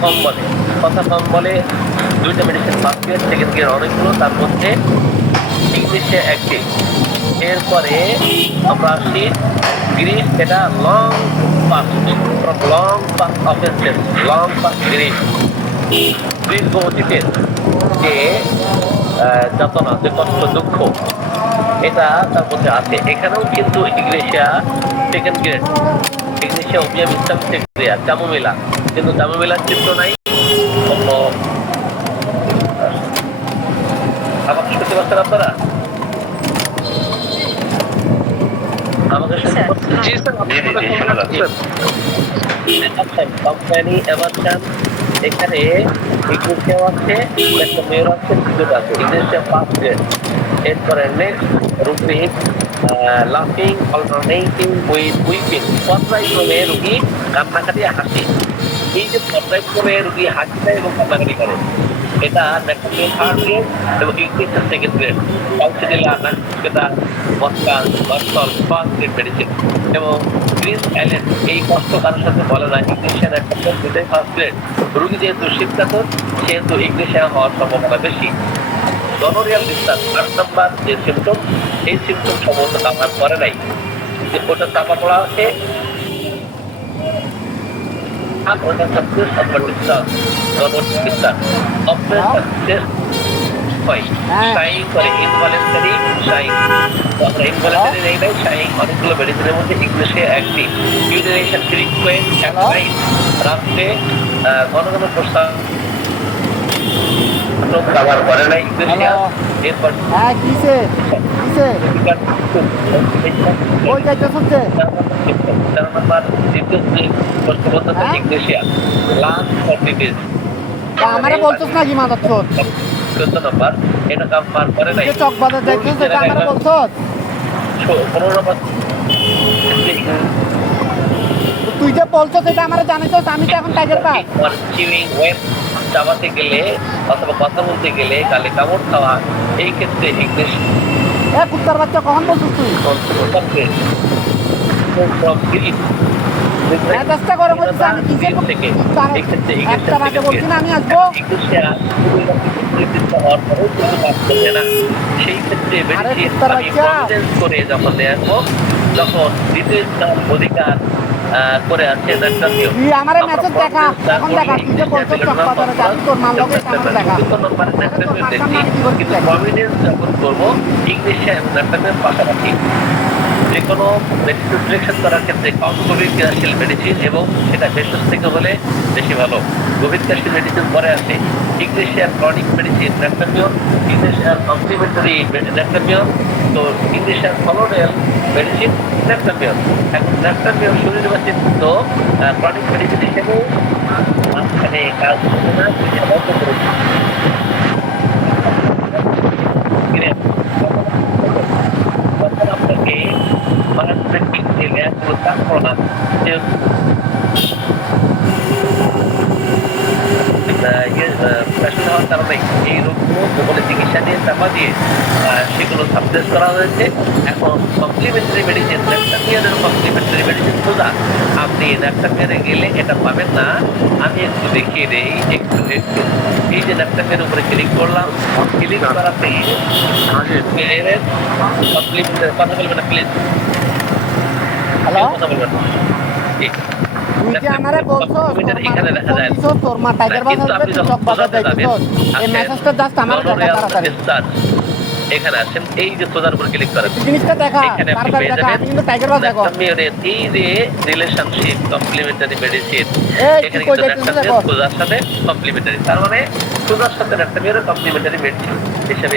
কম বলে, কথা কম বলে। দুইটা medicine first year second year অনেকগুলো, তার মধ্যে ইংলিশে একটি। এরপরে আমরা আসি গ্রিস, এটা long past, from long past offences, long past Greece, দীর্ঘ অতীতের যে যাতনা, যে কষ্ট, দুঃখ, এটা তার মধ্যে আছে। এখানেও কিন্তু ইংলিশিয়া সেকেন্ড গ্রেড, ইংলিশিয়া ওপিয়াম ইসলাম সেক্রিয়া চামুমিলা, কিন্তু চামুমিলার চিত্র নাই। অন্য আমাকে শুনতে পাচ্ছেন আপনারা? আমাকে কোম্পানি এমারশন, এখানে ইংলিশিয়াও আছে, একটা মেয়র আছে, দুটো আছে। ইংলিশিয়া ফার্স্ট গ্রেড। এরপরে নেক্সট রুব্রিক লাফিং অল্টারনেটিং উইথ উইপিং, পর্যায়ক্রমে রুগী কান্নাকাটি হাসি। এই যে পর্যায়ক্রমে রুগী হাসিটা এবং কান্নাকাটি করে, এটা ন্যাশনাল থার্ড গ্রেড এবং ইংলিশের সেকেন্ড গ্রেড। কাউন্সিলা, নাকটা, মস্কাল, বর্তল ফার্স্ট গ্রেড মেডিসিন। এবং গ্রিস অ্যালেন, এই কষ্ট কারোর সাথে বলে না। ইংলিশিয়ান একটা দুটাই ফার্স্ট গ্রেড। রুগী যেহেতু শীতকাতর, সেহেতু ইংলিশিয়ান হওয়ার সম্ভাবনা বেশি। গনোরিয়াল ডিসচার্জ 8 নম্বর যে সিমটম, এই সিমটম সম্ভবত কাভার করে নাই, যে ওটা চাপা পড়া আছে। ওটা সাকসেস অথবা discharge, gonorrhoeal discharge operation success হয়, শাইং করে ইনভলেন্টারি শাইং। আমরা ইনভলেন্টারি নেই নাই, শাইং অনেকগুলো মেডিসিনের মধ্যে ইংলিশে active. Urination frequent at night, রাত্রে ঘন ঘন প্রস্তাব কভার করে নাই ইংলিশিয়া। এরপর ইংলিশিয়া লাস্ট 40 ডেজ। আমারে বলছস নাকি মাদার চোদ? 14 নম্বর, এটা কভার করে নাই। চক বাজার দেখছিস, এটা আমারে বলছস? 15 নম্বর, তুই যে বলছস এটা আমারে জানাইছস, আমি তো এখন টাইগার পাস। চিউইং ওয়েব, চাবাতে গেলে অথবা কথা বলতে গেলে গালে কামড় খাওয়া, এই ক্ষেত্রে ইংলিশ কুত্তার বাচ্চা কখন বলছিস তুই? চেষ্টা করে বলছিস আমি কিসের একটা বাজে বলছি না আমি আসবো। সেই ক্ষেত্রে করে যখন দেখবো, তখন দ্বিতীয় স্থান অধিকার করে আছে। আমারে মেসেজ দেখা, এখন দেখা তুই যে বলছিস চকবাজারে যাবি, তোর মাল লগে আমারে দেখা। কিন্তু প্রভিডেন্স যখন করবো ইংলিশে ল্যাপটপের পাশাপাশি যে কোনো মেডিসিন সিলেকশন করার ক্ষেত্রে কম গভীর ক্রিয়াশীল মেডিসিন, এবং সেটা ভেষজ থেকে হলে বেশি ভালো। গভীর ক্রিয়াশীল মেডিসিন পরে আসে ইংলিশিয়ার ক্রনিক মেডিসিন ন্যাপটামিয়ন, ইংলিশিয়ার কমপ্লিমেন্টারি ন্যাপটামিয়ন, তো ইংলিশিয়ার কলোনিয়াল মেডিসিন ন্যাপটামিয়ন। এখন ন্যাপটামিয়ন শরীর বাচিত ক্রনিক মেডিসিন হিসেবে মাঝখানে কাজ করবে না, বন্ধ করে আপনাকে মারাত্মক লেয়ারগুলো চাপড়ো না। হওয়ার কারণে এই রোগগুলো বলে চিকিৎসা দিয়ে চাপা দিয়ে সেগুলো সাবসেস করা হয়েছে। এখন কমপ্লিমেন্টারি মেডিসিন, ন্যাপটামিয়ানের কমপ্লিমেন্টারি মেডিসিন খোঁজা, আপনি ন্যাপটামিয়ানে গেলে এটা পাবেন না। আমি একটু দেখিয়ে দেই, একটু এই যে ন্যাপটামিয়ার উপরে ক্লিক করলাম, ক্লিক করাতে কমপ্লিমেন্টারি কথা বলবেন না প্লিজ, কথা বলবেন না। তুই যে আমারে বলছস এখানে দেখা যায় তোর মা টাইগার বাজার চক বাজার দেখছস, এই মেসেজটা জাস্ট আমারে দেখা তাড়াতাড়ি। এখানে আসেন, এই যে সোজার উপর ক্লিক করেন, জিনিসটা দেখা তাড়াতাড়ি দেখা। আমি কিন্তু টাইগার বাজার দেখো, এই যে রিলেশনশিপ কমপ্লিমেন্টারি মেডিসিন, এখানে কিন্তু একটা সোজার সাথে কমপ্লিমেন্টারি, তার মানে সোজার সাথে একটা মেয়ের কমপ্লিমেন্টারি মেডিসিন হিসেবে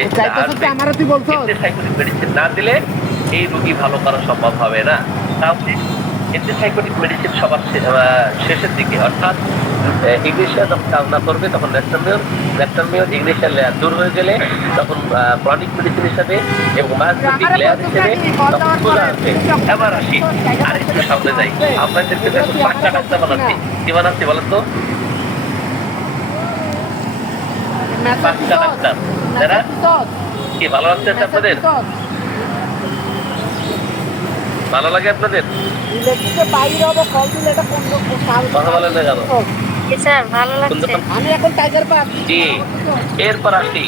আমারে তুই বলছস অ্যান্টিসাইকোটিক মেডিসিন না দিলে এই রোগী ভালো করা সম্ভব হবে না। তাহলে অ্যান্টিসাইকোটিক মেডিসিন সবার শেষের দিকে, অর্থাৎ ইংলিশিয়া যখন কাজ না করবে তখন ন্যাপটামিয়ন ইংলিশিয়ার লেয়ার দূর হয়ে গেলে তখন ক্রনিক মেডিসিন হিসাবে এবং মায়োসিটিক লেয়ার হিসেবে তখন সোজা আসবে। এবার আসি আরেকটু সামনে যাই, আপনাদেরকে দেখুন পাঁচটা ডাক্তার বানাচ্ছি, কি বানাচ্ছি বলেন তো? পাঁচটা ডাক্তার, যারা কি ভালো লাগছে আপনাদের? ভালো লাগে আপনাদের? কথা বলেন না কেন? স্যার ভালো লাগছে। আমি এখন টাইগার পাস। জি, এরপর আসি,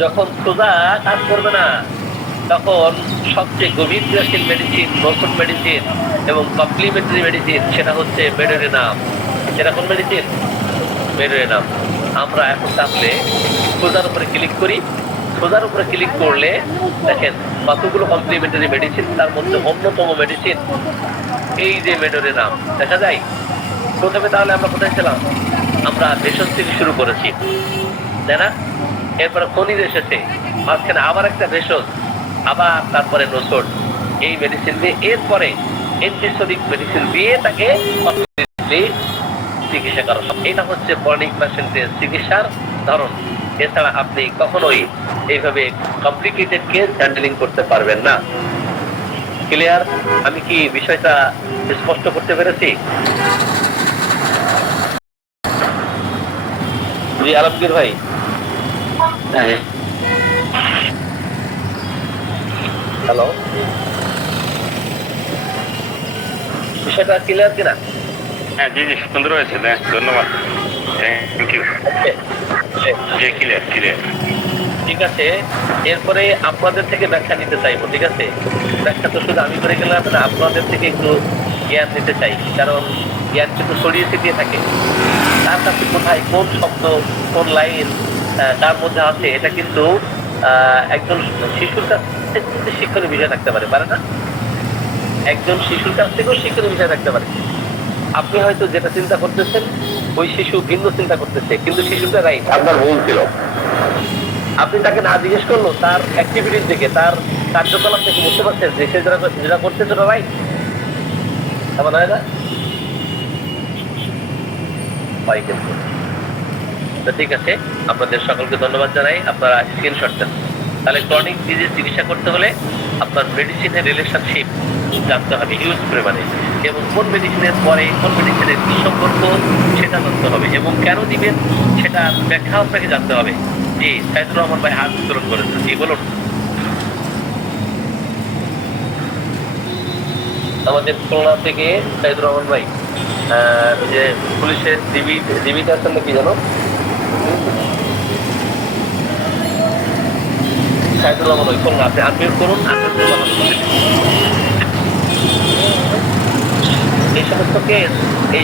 যখন সোজা কাজ করবে না তখন সবচেয়ে গভীর ক্রিয়াশীল মেডিসিন, নতুন মেডিসিন এবং কমপ্লিমেন্টারি মেডিসিন সেটা হচ্ছে মেডোরিনাম। সেটা কোন মেডিসিন? মেডোরিনাম। আমরা এখন তাহলে সোজার উপরে ক্লিক করি। সোজার উপরে ক্লিক করলে দেখেন কতগুলো কমপ্লিমেন্টারি মেডিসিন, তার মধ্যে অন্যতম মেডিসিন এই যে মেডোরিনাম দেখা যায়। প্রথমে তাহলে আমরা কোথায় ছিলাম? আমরা ভেষজ থেকে শুরু করেছি, তাই না? এরপরে খনিজ এসেছে, মাঝখানে আবার একটা ভেষজ, আবার তারপরে নসড, এই মেডিসিন দিয়ে এরপরে অ্যান্টিসোডিক মেডিসিন দিয়ে তাকে চিকিৎসা করা। এটা হচ্ছে ক্রনিক পেশেন্টের চিকিৎসার ধরন। এছাড়া আপনি কখনোই এইভাবে কমপ্লিকেটেড কেস হ্যান্ডেলিং করতে পারবেন না। ক্লিয়ার? আমি কি বিষয়টা স্পষ্ট করতে পেরেছি? জি আলমগীর ভাই। হ্যালো, বিষয়টা ক্লিয়ার কিনা? হ্যাঁ জি জি, সুন্দর হয়েছে, ধন্যবাদ, থ্যাংক ইউ। জি ক্লিয়ার ক্লিয়ার। ঠিক আছে, এরপরে আপনাদের থেকে ব্যাখ্যা নিতে চাইবো। ঠিক আছে, ব্যাখ্যা তো শুধু আমি করে গেলাম না, আপনাদের থেকে একটু জ্ঞান নিতে চাই, কারণ জ্ঞান কিন্তু ছড়িয়ে ছিটিয়ে থাকে। তার কাছে কোথায় কোন শব্দ, কোন লাইন তার মধ্যে আছে, এটা কিন্তু একজন শিশুর কাছ থেকে শিক্ষণীয় বিষয় থাকতে পারে না? একজন শিশুর কাছ থেকেও শিক্ষণীয় বিষয় থাকতে পারে। আপনি হয়তো যেটা চিন্তা করতেছেন ওই শিশু ভিন্ন চিন্তা করতেছে, কিন্তু শিশুটা রাইট, আপনার ভুল ছিল। আপনি তাকে না জিজ্ঞেস করলো তার অ্যাক্টিভিটির থেকে, তার কার্যকলাপ থেকে বুঝতে পারছেন যে সে যেটা করছে সেটা রাইট। এমন হয় না? হয় কিন্তু। তো ঠিক আছে, আপনাদের সকলকে ধন্যবাদ জানাই, আপনারা স্ক্রিনশট দেন। তাহলে ক্রনিক ডিজিজ চিকিৎসা করতে হলে আপনার মেডিসিনের রিলেশনশিপ জানতে হবে হিউজ পরিমাণে, এবং কোন মেডিসিনের পরে কোন মেডিসিনের কি সম্পর্ক সেটা জানতে হবে, এবং কেন দিবেন সেটা ব্যাখ্যা আপনাকে জানতে হবে। জি সাইদুর রহমান ভাই হাত উত্তোলন করেছেন, জি বলুন। আমাদের খুলনা থেকে সাইদুর রহমান ভাই, যে পুলিশের ডিবিতে আছেন নাকি জানো? সাইদুর রহমান ওই খুলনা, আপনি আনমিউট করুন। এই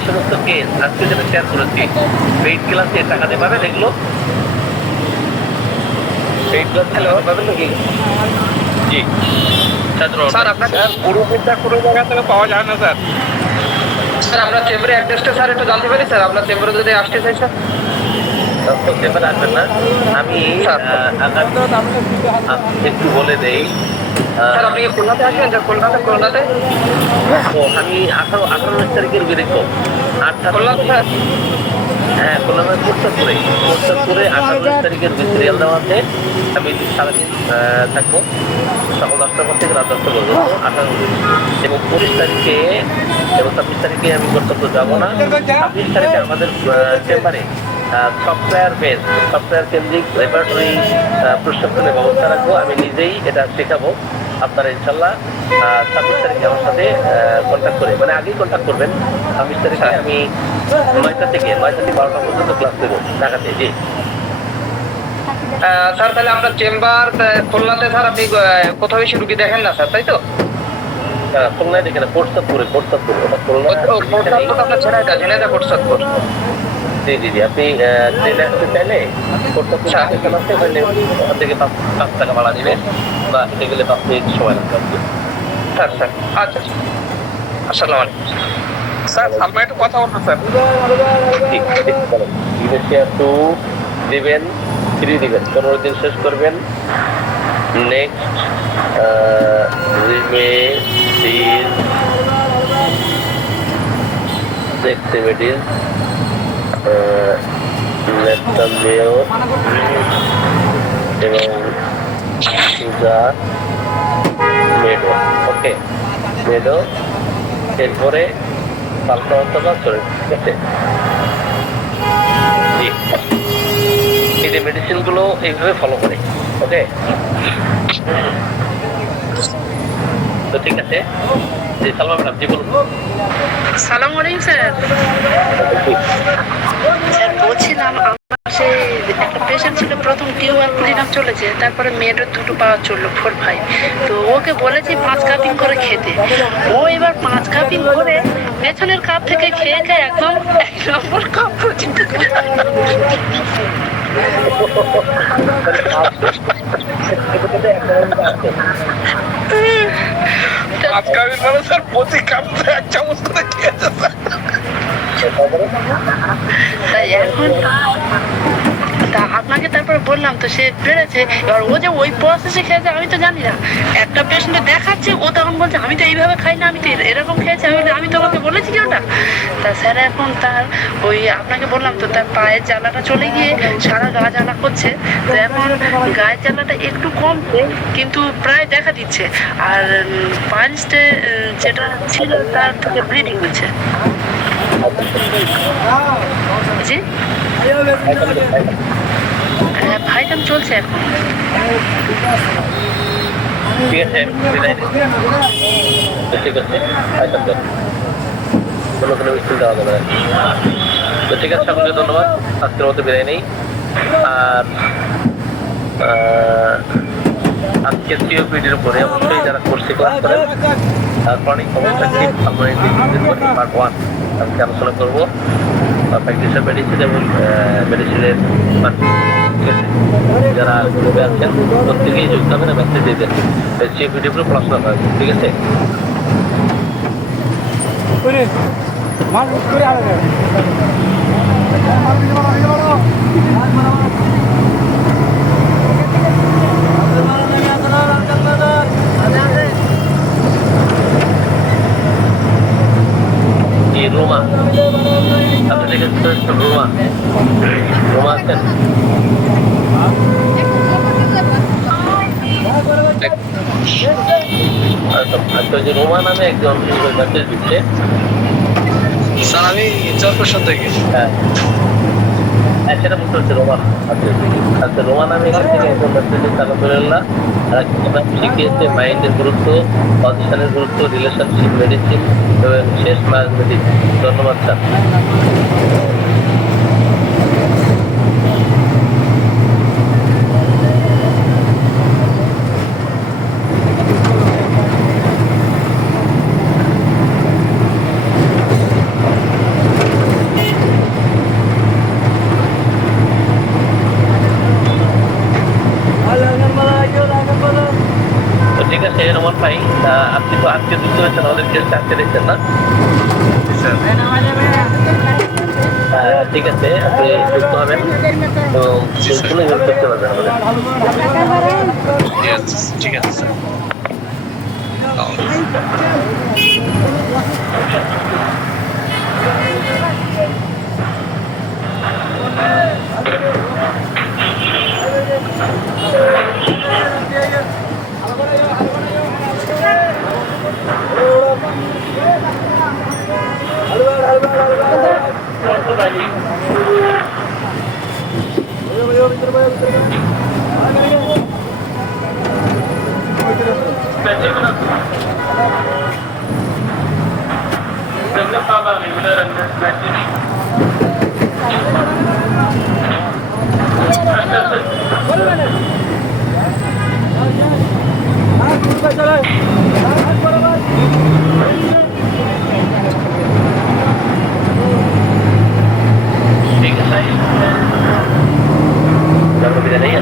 সমস্ত কেস আজকে যেটা শেয়ার করেছি, পেইড ক্লাসে টাকা দিয়ে পাবেন এগুলো? পেইড ক্লাস পাবেন নাকি? জি স্যার আপনার পুরো পেজটা কোনো জায়গা থেকে পাওয়া যায় না স্যার। স্যার আপনার চেম্বারের অ্যাড্রেসটা স্যার একটু জানতে পারি স্যার? আপনার চেম্বারে যদি আসতে চাই স্যার। চেম্বারে আসবেন না, আমি একটু বলে দেই। স্যার আপনি কি খুলনাতে আসবেন স্যার? খুলনাতে আমি 18 তারিখের বিরক্ত খুলনাতে স্যার। হ্যাঁ, খুলনা কোটচাঁদপুরে 18 তারিখের সিরিয়াল দেওয়া আছে। আমি সারাদিন থাকবো, সকাল 10টা পর থেকে রাত 10টা পর্যন্ত 18 এবং 25 তারিখে এবং 26 তারিখে আমি কোটচাঁদপুর যাবো না। 26 তারিখে আমাদের চেম্বারে সফটওয়্যার কেন্দ্রিক ল্যাবরেটরি প্রশিক্ষণের ব্যবস্থা রাখবো। আমি নিজেই এটা শেখাবো। আপনারা ইনশাল্লাহ 26 তারিখে আমার সাথে কন্ট্যাক্ট করে, মানে আগেই কন্ট্যাক্ট করবেন। 26 তারিখে আমি 9টা থেকে 12টা পর্যন্ত ক্লাস দেবো ঢাকাতে। জি স্যার, তাহলে আমরা চেম্বার খুলনাতে স্যার, আপনি কোথাও বেশি রুগী দেখেন না স্যার, তাই তো? খুলনায় দেখেন, কোটচাঁদপুরে আপনার ঝিনাইদহ কোটচাঁদপুর। জি জি জি, আপনি ট্রেনে আসতে চাইলে কোটচাঁদপুর স্টেশন আসতে পারলে ওখান থেকে 5 টাকা ভাড়া নেবেন, বা হেঁটে গেলে 5 মিনিট সময় লাগবে। স্যার আচ্ছা আসসালামু আলাইকুম স্যার। আপনার একটু কথা বলবো স্যার। ঠিক বলেন। ইউনিশিয়া 2 দিবেন, 3 দিবেন, 15 দিন শেষ করবেন। নেক্সট রেমেডিজ লেপটামেও এবং সুগার মেডো। ওকে, মেডো, এরপরে পাল্টা অথবা চলে। ঠিক আছে, জি এই যে মেডিসিনগুলো এইভাবে ফলো করে। ওকে, তো ঠিক আছে, জি সালমা ম্যাডাম, জি বলুন। সালাম আলাইকুম স্যার। স্যার বলছিলাম আমার সে একটা পেশেন্ট ছিল, প্রথম টিউবার ক্লিন আপ চলেছে, তারপরে মেয়েটার 2 পাওয়ার চললো 4-5। তো ওকে বলেছি 5 কাপিং করে খেতে। ও এবার 5 কাপিং করে পেছনের কাপ থেকে খেয়ে খেয়ে একদম 1 নম্বর কাপ পর্যন্ত স্যার প্রতি কাপ 1 চামচ করে খেয়েছে স্যার। তাই এখন তা আপনাকে তারপরে বললাম তো সে বেড়েছে। এবার ও যে ওই প্রসেসে খেয়েছে আমি তো জানি না। একটা পেশেন্টে দেখাচ্ছে, ও তখন বলছে আমি তো এইভাবে খাই না, আমি তো এরকম খেয়েছি, আমি তোমাকে বলেছি কি ওটা। তা স্যার এখন তার ওই আপনাকে বললাম তো, তার পায়ের জ্বালাটা চলে গিয়ে সারা গা জ্বালা করছে। তো এখন গায়ের জ্বালাটা একটু কমছে, কিন্তু প্রায় দেখা দিচ্ছে। আর পাঞ্চটে যেটা ছিল তার থেকে ব্লিডিং হচ্ছে। জি ভাইটাম চলছে এখন। ঠিক আছে, বিদায় নিন। তো ঠিক আছে, আইতাম দেন, কোনো মিছিল দেওয়া যাবে না। তো ঠিক আছে, সকলকে ধন্যবাদ, আজকের মতো বিদায় নেই। আর আজকে সিওপিডির উপরে অবশ্যই যারা কোর্সে ক্লাস করেন chronic obstructive pulmonary disease part 1 আজকে আলোচনা করবো। প্র্যাকটিসার মেডিসিন এবং মেডিসিনের যারা গ্রুপে আছেন প্রত্যেকেই যুক্ত হবেন, মেসেজ দিয়ে দেন, সিওপিডির উপরে পড়াশোনা করেন, ঠিক আছে। রোমা, আপনি লিখেছেন রোমা, রোমা আছেন? আচ্ছা, যে রোমা নামে একজন মেসেজ দিচ্ছে স্যার, আমি চরপেশন থেকে। হ্যাঁ, সেটা বুঝতে হচ্ছে রোমা। আচ্ছা, রোমা নামে এখান থেকে একজন মেসেজ দিচ্ছে, আলহামদুলিল্লাহ শিখিয়েছে মাইন্ডের গুরুত্ব, পজিশনের গুরুত্ব, রিলেশনশিপ মেডিসিন এবং শেষ ম্যাথমেটিক্স। ধন্যবাদ স্যার। তো ঠিক আছে রোমান ভাই, আপনি তো আজকে যুক্ত হয়েছেন, আমাদের টেস্ট আজকে দেখছেন না? ঠিক আছে, আপনি যুক্ত হবেন তো শুনে হেল্প করতে পারবেন আমাদের। ঠিক আছে স্যার। ঠিক আছে, বিদায় নেই।